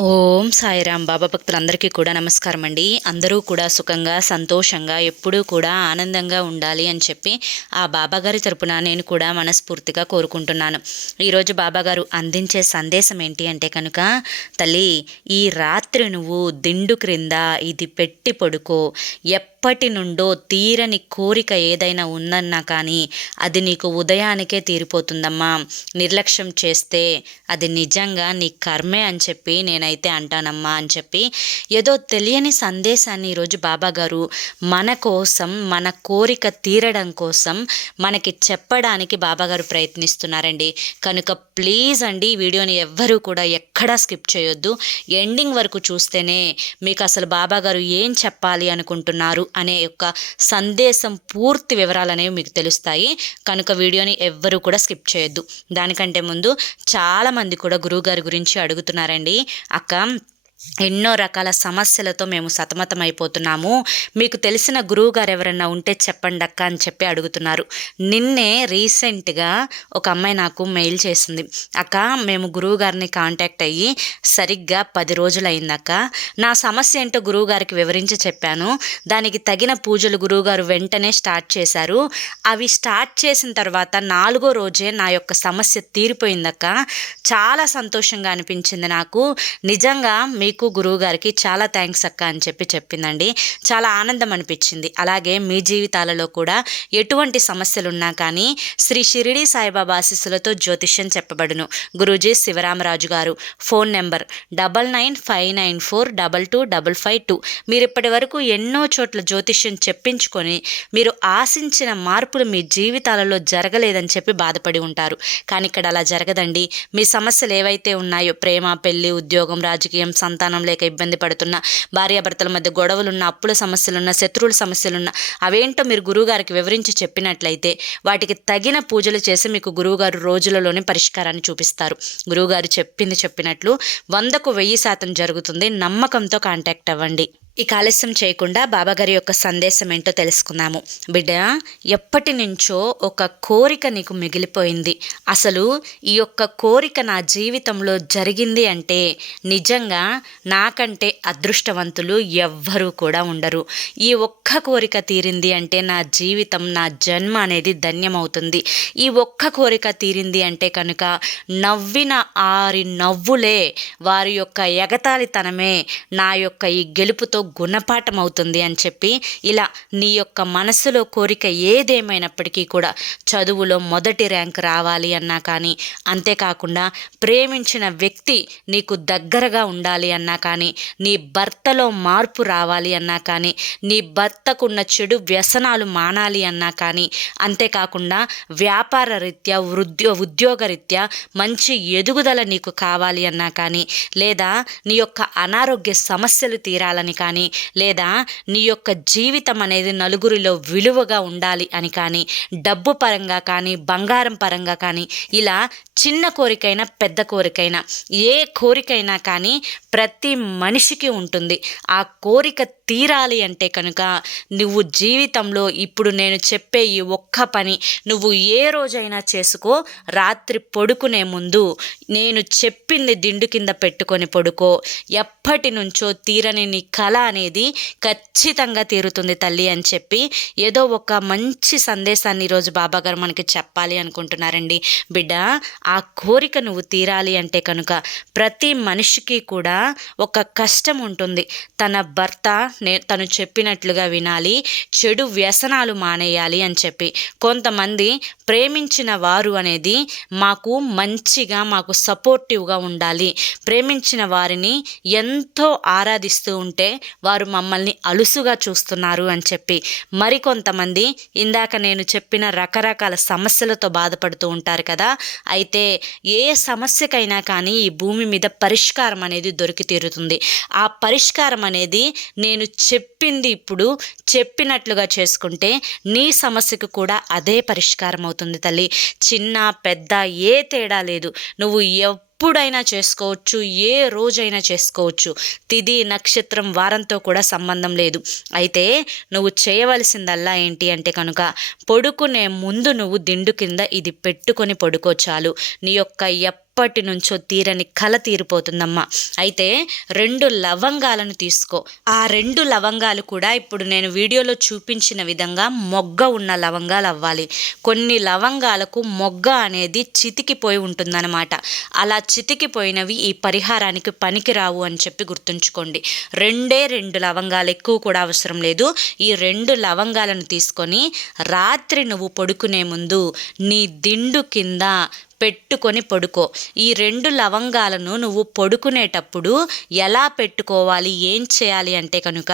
ఓం సాయిరాం బాబా భక్తులందరికీ కూడా నమస్కారం అండి. అందరూ కూడా సుఖంగా సంతోషంగా ఎప్పుడూ కూడా ఆనందంగా ఉండాలి అని చెప్పి ఆ బాబాగారి తరపున నేను కూడా మనస్ఫూర్తిగా కోరుకుంటున్నాను. ఈరోజు బాబాగారు అందించే సందేశం ఏంటి అంటే కనుక తల్లి ఈ రాత్రి నువ్వు దిండు క్రింద ఇది పెట్టి పడుకో ఎప్పటి నుండో తీరని కోరిక ఏదైనా ఉందన్నా కానీ అది నీకు ఉదయానికే తీరిపోతుందమ్మా. నిర్లక్ష్యం చేస్తే అది నిజంగా నీ కర్మే అని చెప్పి నేనైతే అంటానమ్మా అని చెప్పి ఏదో తెలియని సందేశాన్ని ఈరోజు బాబా గారు మన కోసం మన కోరిక తీరడం కోసం మనకి చెప్పడానికి బాబాగారు ప్రయత్నిస్తున్నారండి. కనుక ప్లీజ్ అండి ఈ వీడియోని ఎవ్వరూ కూడా ఎక్కడా స్కిప్ చేయొద్దు. ఎండింగ్ వరకు చూస్తేనే మీకు అసలు బాబాగారు ఏం చెప్పాలి అనుకుంటున్నారు అనే యొక్క సందేశం పూర్తి వివరాలు అనేవి మీకు తెలుస్తాయి. కనుక వీడియోని ఎవ్వరూ కూడా స్కిప్ చేయొద్దు. దానికంటే ముందు చాలామంది కూడా గురువుగారి గురించి అడుగుతున్నారండి. అక్క ఎన్నో రకాల సమస్యలతో మేము సతమతమైపోతున్నాము. మీకు తెలిసిన గురువు గారు ఎవరన్నా ఉంటే చెప్పండి అక్క అని చెప్పి అడుగుతున్నారు. నిన్నే రీసెంట్గా ఒక అమ్మాయి నాకు మెయిల్ చేసింది. అక్క మేము గురువు గారిని కాంటాక్ట్ అయ్యి సరిగ్గా పది రోజులైంది నా సమస్య ఏంటో గురువు గారికి వివరించి చెప్పాను. దానికి తగిన పూజలు గురువుగారు వెంటనే స్టార్ట్ చేశారు. అవి స్టార్ట్ చేసిన తర్వాత నాలుగో రోజే నా యొక్క సమస్య తీరిపోయిందక్క. చాలా సంతోషంగా అనిపించింది నాకు. నిజంగా మీకు గురువుగారికి చాలా థ్యాంక్స్ అక్క అని చెప్పి చెప్పిందండి. చాలా ఆనందం అనిపించింది. అలాగే మీ జీవితాలలో కూడా ఎటువంటి సమస్యలు ఉన్నా కానీ శ్రీ షిరిడి సాయిబాబా ఆశీస్సులతో జ్యోతిష్యం చెప్పబడును. గురూజీ శివరామరాజు గారు phone number double nine five nine four double two double five two. మీరు ఇప్పటి వరకు ఎన్నో చోట్ల జ్యోతిష్యం చెప్పించుకొని మీరు ఆశించిన మార్పులు మీ జీవితాలలో జరగలేదని చెప్పి బాధపడి ఉంటారు. కానీ ఇక్కడ అలా జరగదండి. మీ సమస్యలు ఏవైతే ఉన్నాయో ప్రేమ పెళ్ళి ఉద్యోగం రాజకీయం సంతానం లేక ఇబ్బంది పడుతున్న భార్యాభర్తల మధ్య గొడవలున్న అప్పుల సమస్యలున్న శత్రువుల సమస్యలున్న అవేంటో మీరు గురువుగారికి వివరించి చెప్పినట్లయితే వాటికి తగిన పూజలు చేసి మీకు గురువుగారు రోజులలోనే పరిష్కారాన్ని చూపిస్తారు. గురువుగారు చెప్పింది చెప్పినట్లు వందకు వెయ్యి శాతం జరుగుతుంది. నమ్మకంతో కాంటాక్ట్ అవ్వండి. ఇక ఆలస్యం చేయకుండా బాబాగారి యొక్క సందేశం ఏంటో తెలుసుకున్నాము బిడ్డ ఎప్పటి నుంచో ఒక కోరిక నీకు మిగిలిపోయింది. అసలు ఈ యొక్క కోరిక నా జీవితంలో జరిగింది అంటే నిజంగా నాకంటే అదృష్టవంతులు ఎవ్వరూ కూడా ఉండరు. ఈ ఒక్క కోరిక తీరింది అంటే నా జీవితం నా జన్మ అనేది ధన్యమవుతుంది. ఈ ఒక్క కోరిక తీరింది అంటే కనుక నవ్విన ఆరి నవ్వులే వారి యొక్క ఎగతాళితనమే నా యొక్క ఈ గెలుపుతో గుణపాఠం అవుతుంది అని చెప్పి ఇలా నీ యొక్క మనసులో కోరిక ఏదేమైనప్పటికీ కూడా చదువులో మొదటి ర్యాంక్ రావాలి అన్నా కానీ అంతేకాకుండా ప్రేమించిన వ్యక్తి నీకు దగ్గరగా ఉండాలి అన్నా కానీ నీ భర్తలో మార్పు రావాలి అన్నా కానీ నీ భర్తకున్న చెడు వ్యసనాలు మానాలి అన్నా కానీ అంతేకాకుండా వ్యాపార రీత్యా వృద్ధ్యో ఉద్యోగరీత్యా మంచి ఎదుగుదల నీకు కావాలి అన్నా కానీ లేదా నీ యొక్క అనారోగ్య సమస్యలు తీరాలని కానీ లేదా నీ యొక్క జీవితం అనేది నలుగురిలో విలువగా ఉండాలి అని కానీ డబ్బు పరంగా కానీ బంగారం పరంగా కానీ ఇలా చిన్న కోరికైనా పెద్ద కోరికైనా ఏ కోరికైనా కానీ ప్రతి మనిషికి ఉంటుంది. ఆ కోరిక తీరాలి అంటే కనుక నువ్వు జీవితంలో ఇప్పుడు నేను చెప్పే ఈ ఒక్క పని నువ్వు ఏ రోజైనా చేసుకో రాత్రి పడుకునే ముందు నేను చెప్పింది దిండు కింద పెట్టుకొని పడుకో ఎప్పటి నుంచో తీరని నీ కళ అనేది ఖచ్చితంగా తీరుతుంది తల్లి అని చెప్పి ఏదో ఒక మంచి సందేశాన్ని ఈరోజు బాబాగారు మనకి చెప్పాలి అనుకుంటున్నారండి. బిడ్డ ఆ కోరిక నువ్వు తీరాలి అంటే కనుక ప్రతి మనిషికి కూడా ఒక కష్టం ఉంటుంది. తన భర్త నే తను చెప్పినట్లుగా వినాలి చెడు వ్యసనాలు మానేయాలి అని చెప్పి. కొంతమంది ప్రేమించిన వారు అనేది మాకు మంచిగా మాకు సపోర్టివ్గా ఉండాలి. ప్రేమించిన వారిని ఎంతో ఆరాధిస్తూ ఉంటే వారు మమ్మల్ని అలుసుగా చూస్తున్నారు అని చెప్పి మరికొంతమంది ఇందాక నేను చెప్పిన రకరకాల సమస్యలతో బాధపడుతూ ఉంటారు కదా. అయితే ఏ సమస్యకైనా కానీ ఈ భూమి మీద పరిష్కారం అనేది దొరికి తీరుతుంది ఆ పరిష్కారం అనేది నేను చెప్పింది ఇప్పుడు చెప్పినట్లుగా చేసుకుంటే నీ సమస్యకు కూడా అదే పరిష్కారం అవుతుంది తల్లి. చిన్న పెద్ద ఏ తేడా లేదు. నువ్వు ఎప్పుడైనా చేసుకోవచ్చు ఏ రోజైనా చేసుకోవచ్చు. తిది నక్షత్రం వారంతో కూడా సంబంధం లేదు. అయితే నువ్వు చేయవలసిందల్లా ఏంటి అంటే కనుక పడుకునే ముందు నువ్వు దిండు కింద ఇది పెట్టుకొని పడుకో చాలు. నీ యొక్క ఎప్పటి నుంచో తీరని కల తీరిపోతుందమ్మా. అయితే రెండు లవంగాలను తీసుకో. ఆ రెండు లవంగాలు కూడా ఇప్పుడు నేను వీడియోలో చూపించిన విధంగా మొగ్గ ఉన్న లవంగాలు అవ్వాలి. కొన్ని లవంగాలకు మొగ్గ అనేది చితికిపోయి ఉంటుందన్నమాట. అలా చితికిపోయినవి ఈ పరిహారానికి పనికిరావు అని చెప్పి గుర్తుంచుకోండి. రెండే రెండు లవంగాలు ఎక్కువ కూడా అవసరం లేదు. ఈ రెండు లవంగాలను తీసుకొని రాత్రి నువ్వు పడుకునే ముందు నీ దిండు కింద పెట్టుకొని పడుకో. ఈ రెండు లవంగాలను నువ్వు పడుకునేటప్పుడు ఎలా పెట్టుకోవాలి? ఏం చేయాలి అంటే కనుక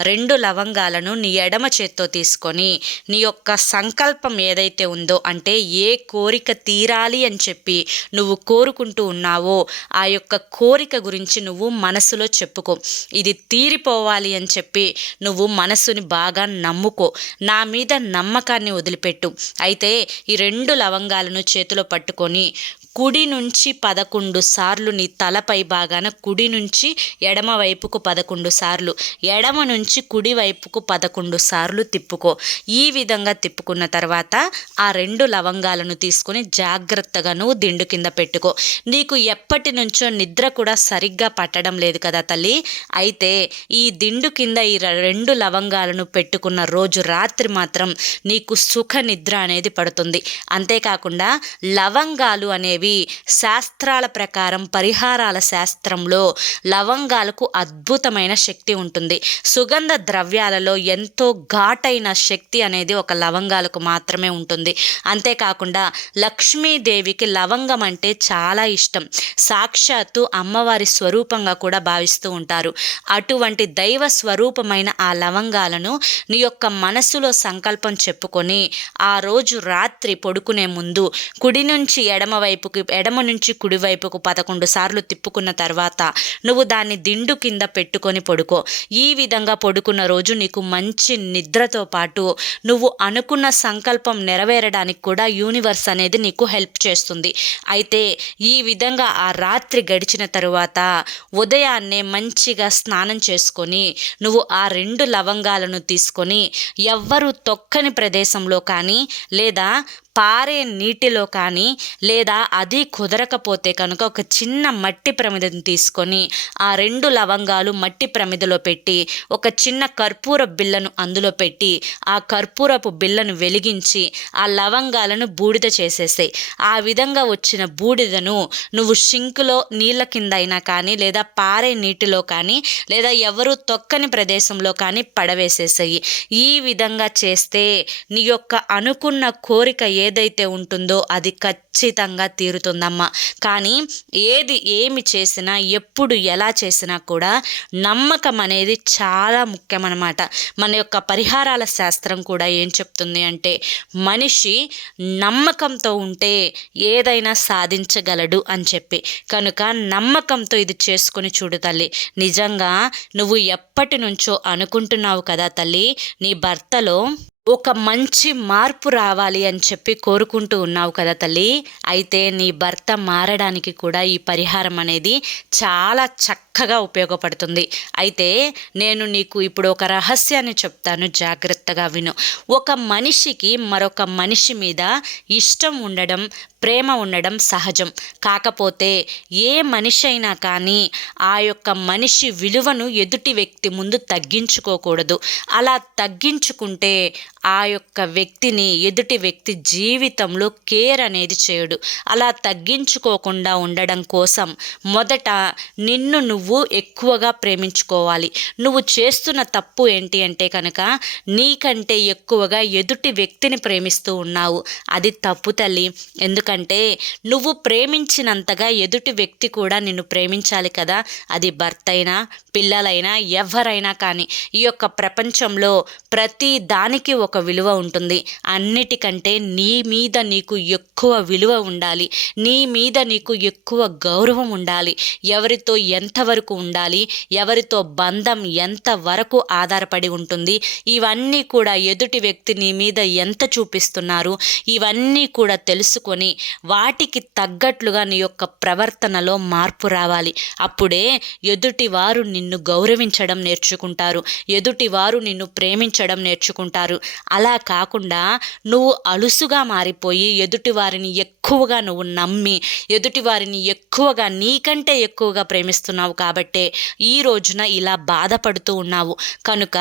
రెండు లవంగాలను నీ ఎడమ చేత్తో తీసుకొని నీ యొక్క సంకల్పం ఏదైతే ఉందో అంటే ఏ కోరిక తీరాలి అని చెప్పి నువ్వు కోరుకుంటూ ఉన్నావో ఆ యొక్క కోరిక గురించి నువ్వు మనసులో చెప్పుకో. ఇది తీరిపోవాలి అని చెప్పి నువ్వు మనసుని బాగా నమ్ముకో. నా మీద నమ్మకాన్ని వదిలిపెట్టు. అయితే ఈ రెండు లవంగాలను చేతిలో పట్టుకొని に కుడి నుంచి పదకొండు సార్లు నీ తలపై భాగాన కుడి నుంచి ఎడమ వైపుకు పదకొండు సార్లు ఎడమ నుంచి కుడి వైపుకు పదకొండు సార్లు తిప్పుకో. ఈ విధంగా తిప్పుకున్న తర్వాత ఆ రెండు లవంగాలను తీసుకొని జాగ్రత్తగా నువ్వు దిండు కింద పెట్టుకో. నీకు ఎప్పటి నుంచో నిద్ర కూడా సరిగ్గా పట్టడం లేదు కదా తల్లి. అయితే ఈ దిండు కింద ఈ రెండు లవంగాలను పెట్టుకున్న రోజు రాత్రి మాత్రం నీకు సుఖ నిద్ర అనేది పడుతుంది. అంతేకాకుండా లవంగాలు అనేవి శాస్త్రాల ప్రకారం పరిహారాల శాస్త్రంలో లవంగాలకు అద్భుతమైన శక్తి ఉంటుంది. సుగంధ ద్రవ్యాలలో ఎంతో ఘాటైన శక్తి అనేది ఒక లవంగాలకు మాత్రమే ఉంటుంది. అంతేకాకుండా లక్ష్మీదేవికి లవంగం అంటే చాలా ఇష్టం. సాక్షాత్తు అమ్మవారి స్వరూపంగా కూడా భావిస్తూ ఉంటారు. అటువంటి దైవ స్వరూపమైన ఆ లవంగాలను నీ యొక్క మనసులో సంకల్పం చెప్పుకొని ఆ రోజు రాత్రి పడుకునే ముందు కుడి నుంచి ఎడమవైపు వైపుకి ఎడమ నుంచి కుడివైపుకు పదకొండు సార్లు తిప్పుకున్న తర్వాత నువ్వు దాన్ని దిండు కింద పెట్టుకొని పడుకో. ఈ విధంగా పడుకున్న రోజు నీకు మంచి నిద్రతో పాటు నువ్వు అనుకున్న సంకల్పం నెరవేరడానికి కూడా యూనివర్స్ అనేది నీకు హెల్ప్ చేస్తుంది. అయితే ఈ విధంగా ఆ రాత్రి గడిచిన తరువాత ఉదయాన్నే మంచిగా స్నానం చేసుకొని నువ్వు ఆ రెండు లవంగాలను తీసుకొని ఎవ్వరూ తొక్కని ప్రదేశంలో కానీ లేదా పారే నీటిలో కానీ లేదా అది కుదరకపోతే కనుక ఒక చిన్న మట్టి ప్రమిదను తీసుకొని ఆ రెండు లవంగాలు మట్టి ప్రమిదలో పెట్టి ఒక చిన్న కర్పూర బిళ్ళను అందులో పెట్టి ఆ కర్పూరపు బిళ్ళను వెలిగించి ఆ లవంగాలను బూడిద చేసేసాయి. ఆ విధంగా వచ్చిన బూడిదను నువ్వు షింకులో నీళ్ళ కింద అయినా కానీ లేదా పారే నీటిలో కానీ లేదా ఎవరు తొక్కని ప్రదేశంలో కానీ పడవేసేసాయి. ఈ విధంగా చేస్తే నీ యొక్క అనుకున్న కోరిక ఏదైతే ఉంటుందో అది ఖచ్చితంగా తీరుతుందమ్మా. కానీ ఏది ఏమి చేసినా ఎప్పుడు ఎలా చేసినా కూడా నమ్మకం అనేది చాలా ముఖ్యమన్నమాట. మన యొక్క పరిహారాల శాస్త్రం కూడా ఏం చెప్తుంది అంటే మనిషి నమ్మకంతో ఉంటే ఏదైనా సాధించగలడు అని చెప్పి. కనుక నమ్మకంతో ఇది చేసుకొని చూడు తల్లి. నిజంగా నువ్వు ఎప్పటి నుంచో అనుకుంటున్నావు కదా తల్లి నీ భర్తలో ఒక మంచి మార్పు రావాలి అని చెప్పి కోరుకుంటూ ఉన్నావు కదా తల్లి. అయితే నీ భర్త మారడానికి కూడా ఈ పరిహారం అనేది చాలా చక్కగా ఉపయోగపడుతుంది. అయితే నేను నీకు ఇప్పుడు ఒక రహస్యాన్ని చెప్తాను. జాగ్రత్తగా విను. ఒక మనిషికి మరొక మనిషి మీద ఇష్టం ఉండడం ప్రేమ ఉండడం సహజం. కాకపోతే ఏ మనిషి అయినా కానీ ఆ యొక్క మనిషి విలువను ఎదుటి వ్యక్తి ముందు తగ్గించుకోకూడదు. అలా తగ్గించుకుంటే ఆ యొక్క వ్యక్తిని ఎదుటి వ్యక్తి జీవితంలో కేర్ అనేది చేయడు. అలా తగ్గించుకోకుండా ఉండడం కోసం మొదట నిన్ను నువ్వు ఎక్కువగా ప్రేమించుకోవాలి. నువ్వు చేస్తున్న తప్పు ఏంటి అంటే కనుక నీకంటే ఎక్కువగా ఎదుటి వ్యక్తిని ప్రేమిస్తూ ఉన్నావు. అది తప్పు తల్లి. ఎందుకంటే నువ్వు ప్రేమించినంతగా ఎదుటి వ్యక్తి కూడా నిన్ను ప్రేమించాలి కదా. అది భర్త అయినా పిల్లలైనా ఎవరైనా కానీ ఈ యొక్క ప్రపంచంలో ప్రతి దానికి ఒక విలువ ఉంటుంది. అన్నిటికంటే నీ మీద నీకు ఎక్కువ విలువ ఉండాలి. నీ మీద నీకు ఎక్కువ గౌరవం ఉండాలి. ఎవరితో ఎంతవరకు ఉండాలి? ఎవరితో బంధం ఎంతవరకు ఆధారపడి ఉంటుంది? ఇవన్నీ కూడా ఎదుటి వ్యక్తి నీ మీద ఎంత చూపిస్తున్నారు? ఇవన్నీ కూడా తెలుసుకొని వాటికి తగ్గట్లుగా నీ యొక్క ప్రవర్తనలో మార్పు రావాలి. అప్పుడే ఎదుటివారు నిన్ను గౌరవించడం నేర్చుకుంటారు. ఎదుటివారు నిన్ను ప్రేమించడం నేర్చుకుంటారు. అలా కాకుండా నువ్వు అలుసుగా మారిపోయి ఎదుటివారిని ఎక్కువగా నువ్వు నమ్మి ఎదుటివారిని ఎక్కువగా నీకంటే ఎక్కువగా ప్రేమిస్తున్నావు కాబట్టే ఈ రోజున ఇలా బాధపడుతూ ఉన్నావు. కనుక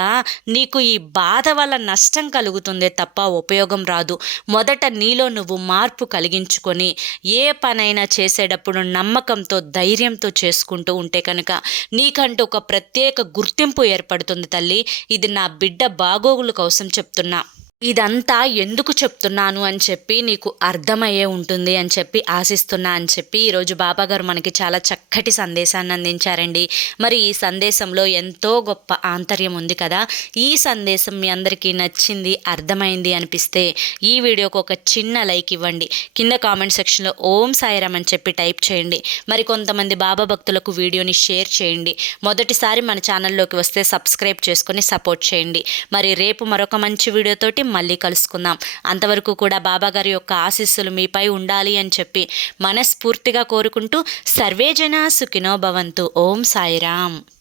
నీకు ఈ బాధ వల్ల నష్టం కలుగుతుందే తప్ప ఉపయోగం రాదు. మొదట నీలో నువ్వు మార్పు కలిగించుకొని ఏ పనైనా చేసేటప్పుడు నమ్మకంతో ధైర్యంతో చేసుకుంటూ ఉంటే కనుక నీకంటూ ఒక ప్రత్యేక గుర్తింపు ఏర్పడుతుంది తల్లి. ఇది నా బిడ్డ బాగోగుల కోసం not ఇదంతా ఎందుకు చెప్తున్నాను అని చెప్పి నీకు అర్థమయ్యే ఉంటుంది అని చెప్పి ఆశిస్తున్నా అని చెప్పి ఈరోజు బాబాగారు మనకి చాలా చక్కటి సందేశాన్ని అందించారండి. మరి ఈ సందేశంలో ఎంతో గొప్ప ఆంతర్యం ఉంది కదా. ఈ సందేశం మీ అందరికీ నచ్చింది అర్థమైంది అనిపిస్తే ఈ వీడియోకు ఒక చిన్న లైక్ ఇవ్వండి. కింద కామెంట్ సెక్షన్లో ఓం సాయిరామ్ అని చెప్పి టైప్ చేయండి. మరి కొంతమంది బాబా భక్తులకు వీడియోని షేర్ చేయండి. మొదటిసారి మన ఛానల్లోకి వస్తే సబ్స్క్రైబ్ చేసుకొని సపోర్ట్ చేయండి. మరి రేపు మరొక మంచి వీడియోతోటి మళ్ళీ కలుసుకుందాం. అంతవరకు కూడా బాబాగారి యొక్క ఆశీస్సులు మీపై ఉండాలి అని చెప్పి మనస్ఫూర్తిగా కోరుకుంటూ సర్వేజన సుఖినో భవంతు. ఓం సాయిరామ్.